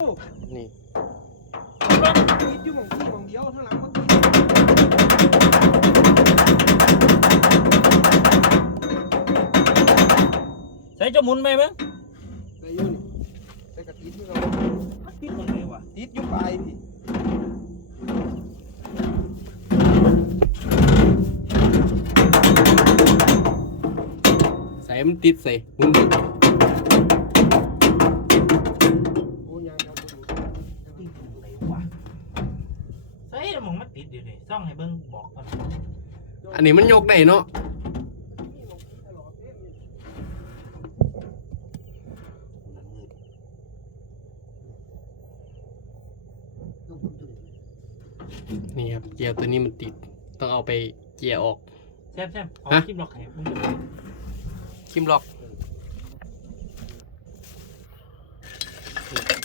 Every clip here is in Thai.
นี่ติดอยู่หมองที่หมองเดียวทั้งหลังมันติดใส่จะหมุนไปมั้งอะไรอยู่นี่แต่กระติดอยู่เราติดตรงนี้ว่ะติดอยู่ปลายพี่ใส่มันติดใส่หมุน โอ้ยางครับบ่รู้ ติดตรงไหนวะใส่แล้วมองมันติดเดี๋ยวนี้ซ่องให้เบิ่งบอกก่อน อันนี้มันยกได้เนาะมีหม้องที่ตลอดเด้นี่นี่ครับเกียร์ตัวนี้มันติด ต้องเอาไปเกียร์ออก แซ่บแซ่บเอาฮะคลิปล็อกให้มึงคิมล็อก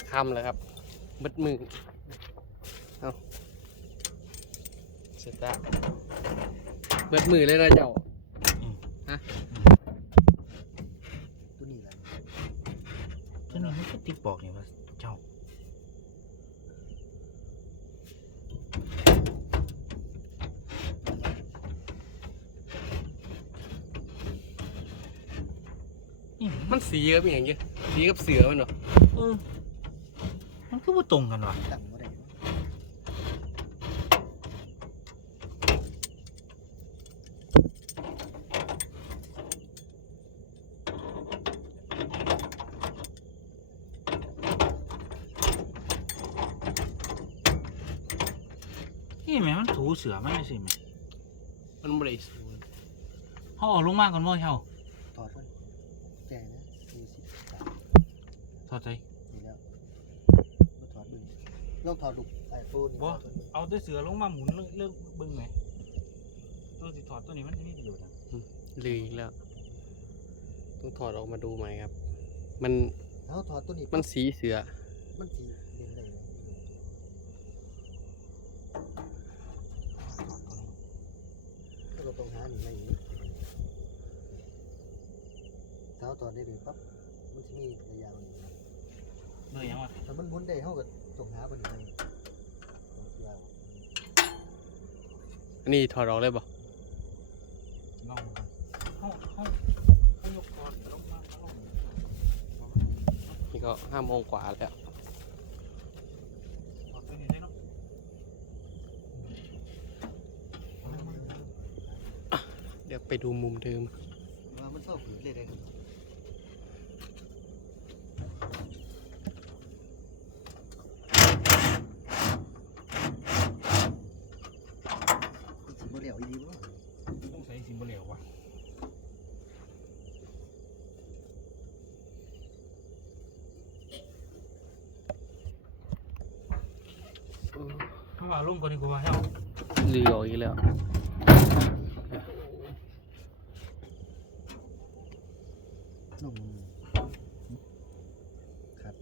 ข้ามแล้วครับมัดมือเอาเสร็จแล้วเบิดมือเลยนะเจ้าตัวนี้แหละตัวนี้มันก็ติดบอกนี่ว่าเจ้านี่มันสีกับอย่างเงี้ยสีกับเสือมันเนาะเออมันคือว่าตรงกันว่ะ นี่แม่มันถูเสือมันไม่สิแม่มันบริสุทธิ์เขาเอาลงมาก่อนว่าเช่าถอดมันแจนะมีสิบสามถอดใจ นี่แล้วมาถอดดึงลองถอดลูกไอโฟนบ่ เอาแต่เสือลงมาหมุนเลิกเลิกเบิ่งไหมตัวสิถอดตัวนี้มันจะมีประโยชน์อะลืออีกแล้ว ต้องถอดออกมาดูใหม่ครับ มันเอาถอดตัวนี้มันสีเสือ มันสีเด่นได้ไหม ถอดตัวนี้ ถ้าเราต้องหาหนึ่งในนี้ เท้าถอดได้เลยปั๊บมันจะมีระยะมันเบอร์ยังวะถ้ามันหมุนได้เท่ากับต้องหาบนนี้ต้องเชื่ออันนี้ถอดออกเลยป่ะลองดูกันเขาเขาเขายกคอเดี๋ยวลงมาเขาลงนี่ก็ห้าโมงกว่าแล้วถอดตัวนี้ได้เนาะเดี๋ยวไปดูมุมเดิม ว่ามันชอบผืนเลยเลยสิบ่เหลียวอีดีบ่ ต้องใส่สิบเหลวว่ะเขาว่า ลงก่อนดีกว่าเฮ้าลือออกอีกแล้วนุ่มครับ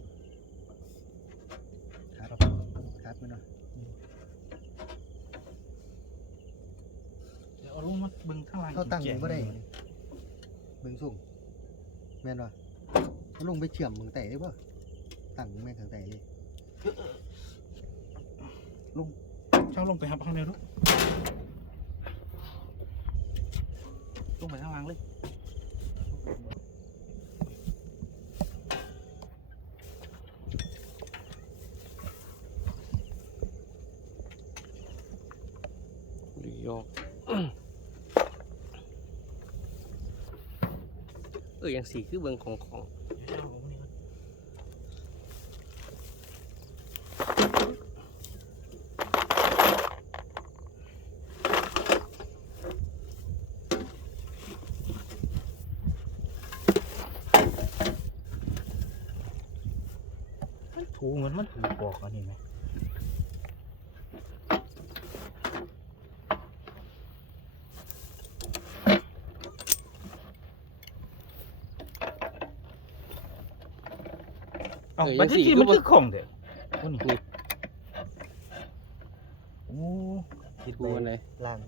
ครับครับมันเนาะเดี๋ยวเอาลงมาเบิ่งข้างล่างเขาตั้งแจมึกงบ่ได้เบิ่งสูงแม่นบ่เขาลงไปเชื่อมมึงแต่ได้บ่ตั้งมึงแม่งทางแต่เลย เช่าลงไปครับข้างเดียวลูกลงไปข้างล่างเลยลือออกเอออย่างสีคือเบิงของของเดี๋ยวเช่าลงนี่ก่อนมัน ถูเหมือนมันถูบอกอันนี้ไหมเอาบัตรที่มันคือของเด้อโอ้นี่นี่โอ้คิดดูไปอันไหนล่าง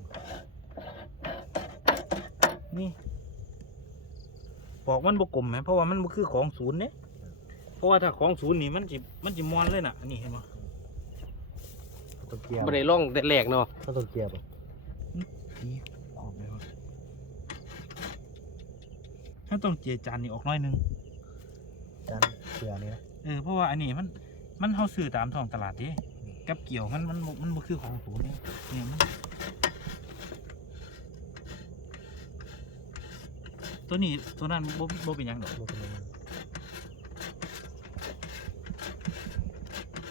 นี่บอกมันบกลมไหมเพราะว่ามันบ่คือของศูนย์เนี่ยเพ ราะว่าถ้าของศูนย์นี่มันจิมันจิมอนเลยน่ะอันนี้เห็นไหมต้นเกียร์บ่ได้ล่องแต่แรกเนาะต้นเกียร์ป่ะนี่ออกเลยวะถ้าต้องเจียจานนี่ออกหน้อยหนึงจานเกียร์นี่นะเออเพราะว่าอันนี้มันมันเฮาซื้อตามท้องตลาดเดิกับเกี่ยวมันมันบ่มันบ่คือของศูนย์เนี่ยเนี่ยมันตัวนี้ตัวนั้นบ่บ่เป็นหยังดอก บ่เป็น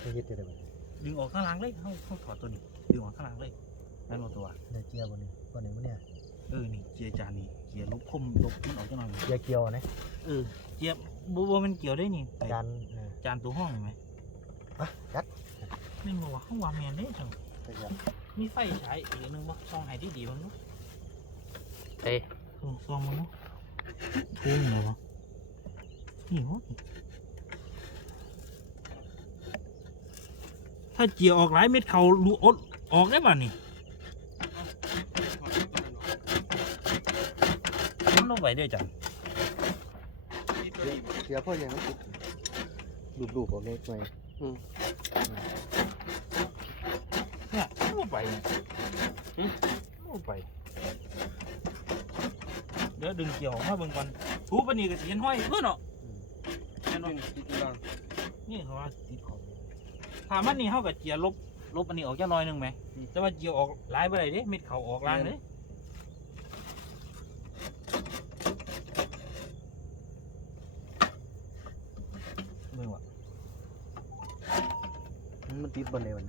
ไรไม่ยึดได้ไหมดึงออกข้างหลังเลยเขาเขาถอดตัวนี้ดึงออกข้างหลังเลยแล้วเอาตัวได้เกียร์บนนี้บนไหนมันเนี่ยเออนี่เกียร์จานนี่เกียร์ลบคมลบมันออกจังหน่อยเกียร์เกียวนะเออเกียร์บัวมันเกี่ยวได้นี่ไอ้จานเออจานตัวห้องเห็นไหมอะจัดนี่บอกว่าเขาวางแมนได้จังได้เกียร์มีไฟฉายอีกอันหนึงบ่ซองให้ดีดีๆบ้างเนาะเอ้ยเออซองมันเนาะทุ่งเลยวะนี่วะ ถ้าเจียออกหลายเม็ดเขารูอดออกได้ป่ะนี่มันลงไปได้จังเกียร์พ่อยังไม่ติดรูปๆออกเล็กหน่อยเนี่ยเอาไปเนี่ยเอาไป เดี๋ยวดึงเกี่ยวออกมาเบิ่งก่อนถูปานนีก็สิเห็นห้อยเพื่อนเนาะแม่นบ่นี่เขาว่าติดของ ถ้ามันนี่เฮากับเจียลบลบอันนี้ออกจักหน่อยหนึงไหมแต่ว่าเจียวออกหลายบ่ได้เด้เม็ดเขาออกล่างเด้เบิ่งว่ะมันติดบนไหนมัน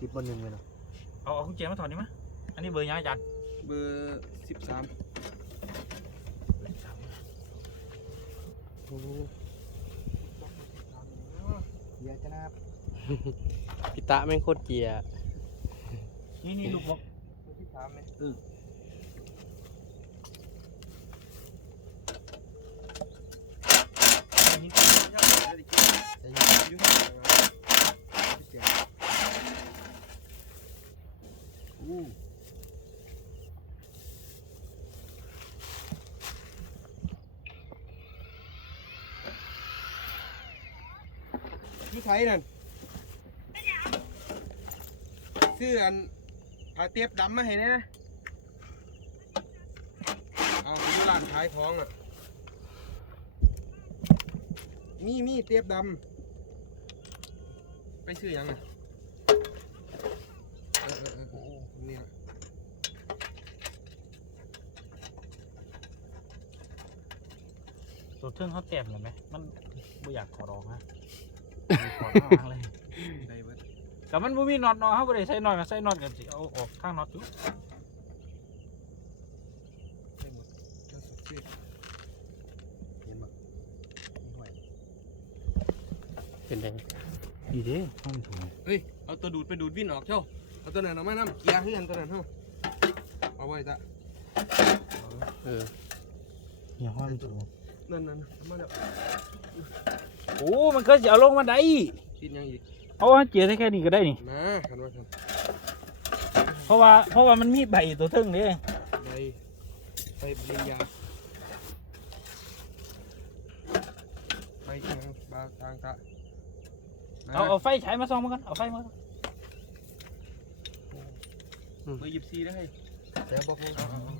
ติดบนหนึ่งเลยเนาะเอาเอากุญแจมาถอดนี่มั้ยอันนี้เบอร์ยังอาจารย์เบอร์สิบสาม เกียร์จะนับพี่ตะแม่งโคตรเกียร์นี่นี่ลูกบอกสิบสามไหมนี่ ยูไทยนั่นซื้ออันผาเตียบดำมาให้นะเอาไปร้านขายของอะ มีมีเตียบดำ ไปซื้อยังอะเออเออเออโอ้นี่ละตัวเทิงเขาแต้มเลยไหมมันไม่อยากขอร้องฮะ ขอร้องเลยได้เบิดแต่มันบ่มีน็อตเนาะเขาบ่ได้ใส่น็อตก็ใส่น็อตกันสิเอาออกข้างน็อตอยู่ได้หมดแล้วสุดที่เห็นบ่มีหอยเป็นไงดีเด้มันถูกเฮ้ย เอาตัวดูดไปดูดวินออกเจ้าเอาตัวนั้นออกมาน้ำเกียร์ให้อันตัวนั้นเท่าเอาไว้จ้ะเออเนี่ยห้อยถูกนั่นนั่นเอามาแล้ว โอ้ มันก็จะเอาลงมาได้ติดยังอีกเพราะว่าเจียได้แค่นี้ก็ได้นี่ มาคันว่าคันเพราะว่า เพราะว่ามันมีใบตัวเทิงเด้ไปไปปริญญาไปทางบาทางกะเอา เอาไฟฉายมาส่องมากันเอาไฟมาเบอร์ยิบซีได้แต่บอกมึงเอาเอาเอา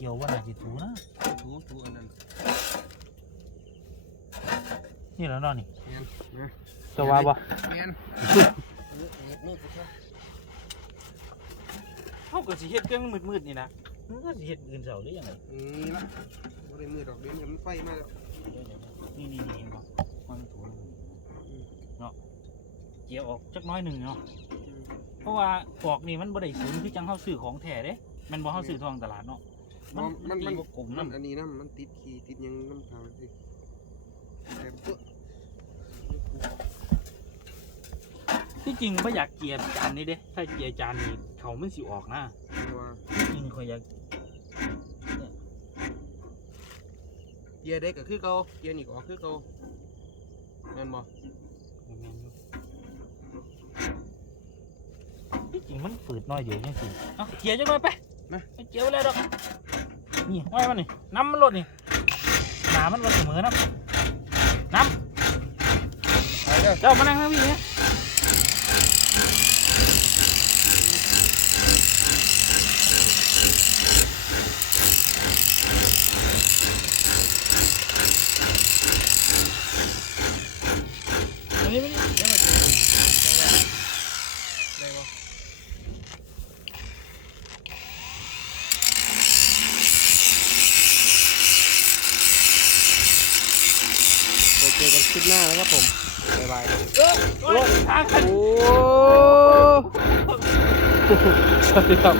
กี่ยวว่าน่าจะถูนะถูถูอันนั้นนี่แล้วเนาะนี่แมนมาจะว่าบ่แมนนี่กูชอบเขาก็สิเฮ็ดเครื่องมืดๆนี่นะมันก็สิเฮ็ดอื่นเสาหรือยังไงนี่ละบ่ได้มือดอกเดี๋ยวนี้มันไฟมาแล้วนี่นี่นี่เห็นบ่มันถูเนาะเกี่ยวออกจักน้อยหนึ่งเนาะเพราะว่าปอกนี่มันบ่ได้ศูนย์คือจังเฮาซื้อของแท้เด้แมันบ่เฮาซื้อทองตลาดเนาะ มันมันมันตีบ่กลมมันนำอันนี้นะมันติดขีติดหยังน้ำขาวสิแต่ปุ๊บที่จริงบ่อยากเกลียจานนี้เด้ ถ้าเกลียจานนี้เขามันสิออกนะว่าจริงข่อยอยากเกียร์เด็กก็คือเก่าเกียร์นี่ก็ออกคือเก่าแม่นบ่ที่จริงมันฝืดน้อยเดียวยังสิเอาเกียร์จังหน่อยไปไม่เจียวเลยดอก นี่ห้อยมันนี่น้ำมันลดนี่หนามันก็เสมอน้ำน้ไปเด้อำเจ้ามานั่งนะพี่เนี่ยอันนี้ไม่ได้ เดี๋ยวมากินได้บ่ ไปเจอกัน คลิปหน้าแล้วครับผม บ๊ายบายเออโอ้ยทางคันโอ้สวัสดีครับ